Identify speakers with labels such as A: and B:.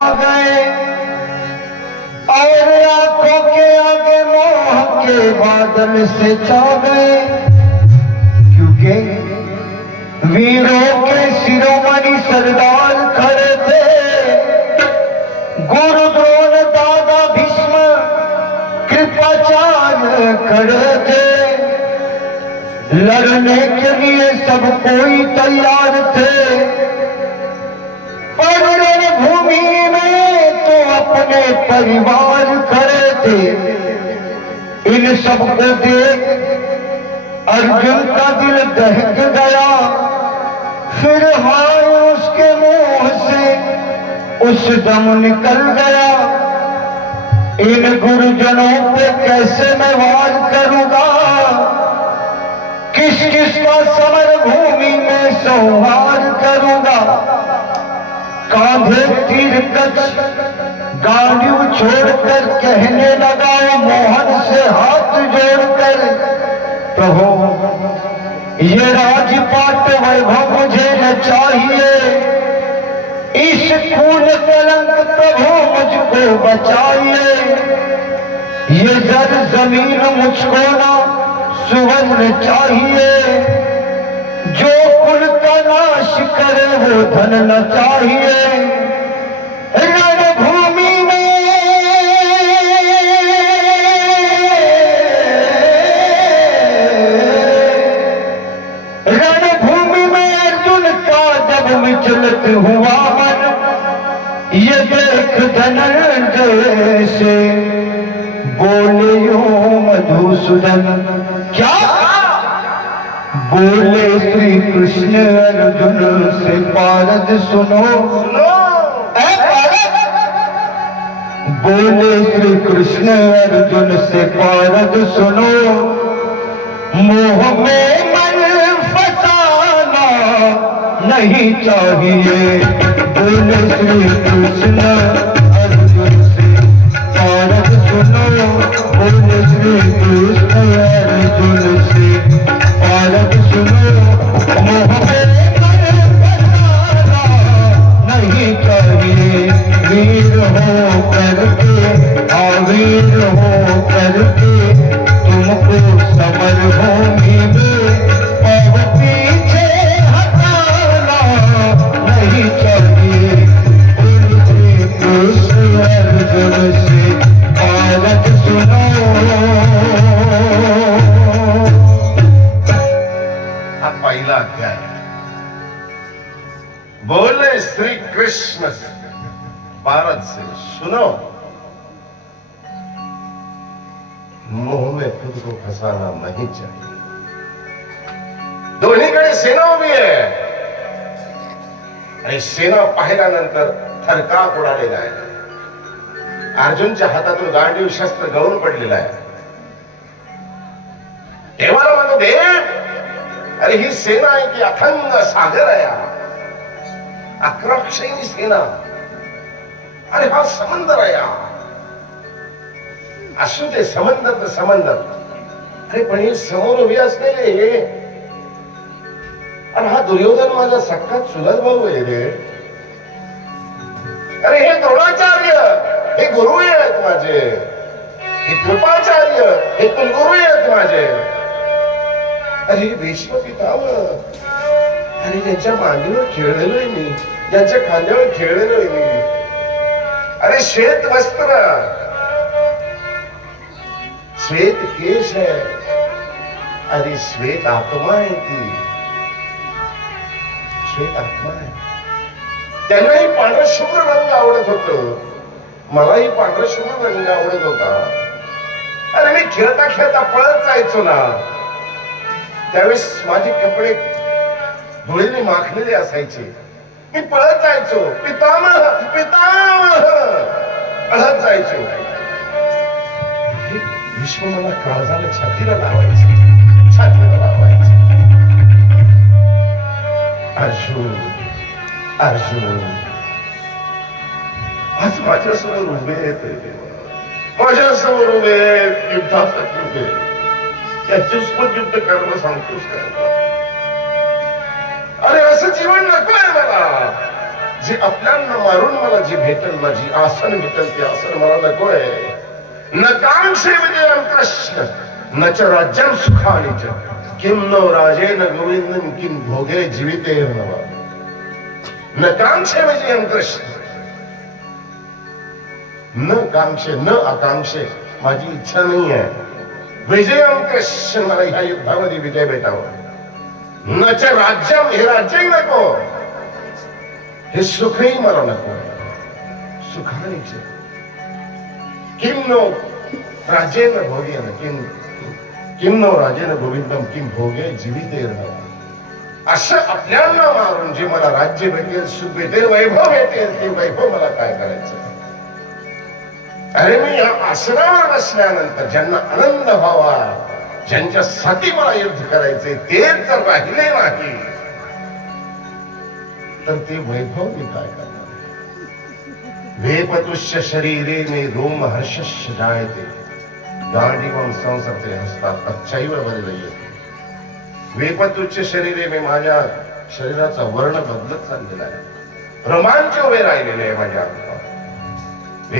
A: आ गए और आंखों के आगे मोह के बादल से छा गए क्योंकि वीरों के शिरोमणि सरदार खड़े थे गुरु द्रोण दादा भीष्म कृपाचार्य खड़े थे लड़ने के लिए सब कोई तैयार थे पर में तो अपने परिवार खड़े थे इन सबको देख अर्जुन का दिल दहक गया। फिर हाय उसके मुंह से उस दम निकल गया। इन गुरुजनों पे कैसे मैं वार करूंगा? किस किस का समर भूमि में संहार करूंगा? कांधे तीर कच गाड़ी छोड़कर कहने लगा वो मोहन से हाथ जोड़कर प्रभु ये राजपाट वैभव मुझे न चाहिए इस खून कलंक प्रभु मुझको बचाइए ये जर जमीन मुझको ना सुवर्ण चाहिए जो कुल का नाश करे वो धन न चाहिए। में विचलित हुआ मन ये देख धनंजय से बोले यो मधुसूदन। बोले श्री कृष्ण अर्जुन से पारद सुनो। बोले श्री कृष्ण अर्जुन से पारद सुनो। मोह में मन फसाना नहीं चाहिए। बोले श्री कृष्ण अर्जुन से पारद सुनो। बोले श्री कृष्ण अर्जुन से करके हो तुमको समर
B: हो बोले श्री कृष्ण भारत से। सुनो। मोह में खुद को फंसाना नहीं चाहिए। दोन्हीकडे सेना उभी आहे आणि सेना पाहिल्यानंतर थरकाप उडालेला आहे अर्जुनच्या हातातून गांडीव शस्त्र गळून पडलेलं आहे। देवाला म्हणतो देव अरे ही सेना आहे की अथंग सागर आहे हा. सेना. अरे हा समंदर आहे हा. असू दे समंदर तर समंदर. अरे पण हे समोर उभे असलेले हे अरे हा दुर्योधन माझा सख्खा चुलत भाऊ आहे रे. अरे हे द्रोणाचार्य हे गुरु आहेत माझे. हे कृपाचार्य हे कुलगुरु आहेत माझे. अरे भीष्म पितामह आणि ज्यांच्या मांडीवर खेळलोय मी. त्यांच्या खांद्यावर खेळलोय मी. अरे श्वेत वस्त्र. श्वेत केश है अरे श्वेत आत्मा आहे ती. श्वेत आत्मा आहे. त्यांनाही पांढरा शुभ्र रंग आवडत होत. मलाही पांढरा शुभ्र रंग आवडत होता. अरे मी खेळता खेळता पळत जायचो ना. त्यावेळेस माझे कपडे धुळीने माखलेले असायचे. मी पळत जायचो. पितामह पितामह. पळत जायचो. विश्व मला काळजाला छातीला लावायचे. छातीला लावायचे. अर्जुन अर्जुन. आज माझ्यासमोर उभे आहेत माझ्यासमोर उभे आहेत. युद्धासाठी उभे आहेत. त्याच्यासोबत युद्ध करायला सांगतोस काय जे आपल्याला मारून मला जी भेटल माझी आसन भेटल ते आसन मला नकोय न कांक्षे विजयम कृष्ण न च राज्यम सुखाने च. किम नो न गोविंदम किम भोगे जीविते नवा न कांक्षे विजयम कृष्ण न कांक्षे न आकांक्षे माझी इच्छा नाही आहे. विजयम कृष्ण मला ह्या युद्धामध्ये विजय भेटावा. न च राज्यम हे राज्यही नको. हे सुखही मला नको. सुखानीच किम नो राजेन भोगेन किम किम नो राजेन गोविंदम किम भोगे जीविते असं आपल्याला मारून जे मला राज्य भेटेल सुख भेटेल वैभव भेटेल ते वैभव मला काय करायचं? अरे मी या आसनावर बसल्यानंतर ज्यांना आनंद व्हावा ज्यांच्यासाठी मला युद्ध करायचे ते जर राहिले नाही. तर ते वैभव मी काय करणार? वेपतुष्य शरीरे मे रोम हर्षश जायते। गांडीवम संसर्ते हसतात अच्छाई बदलये वेपतुच्च शरीरे मी माझ्या शरीराचा वर्ण बदलत चाललेला आहे। रोमांच उभे राहिलेले आहे माझ्या।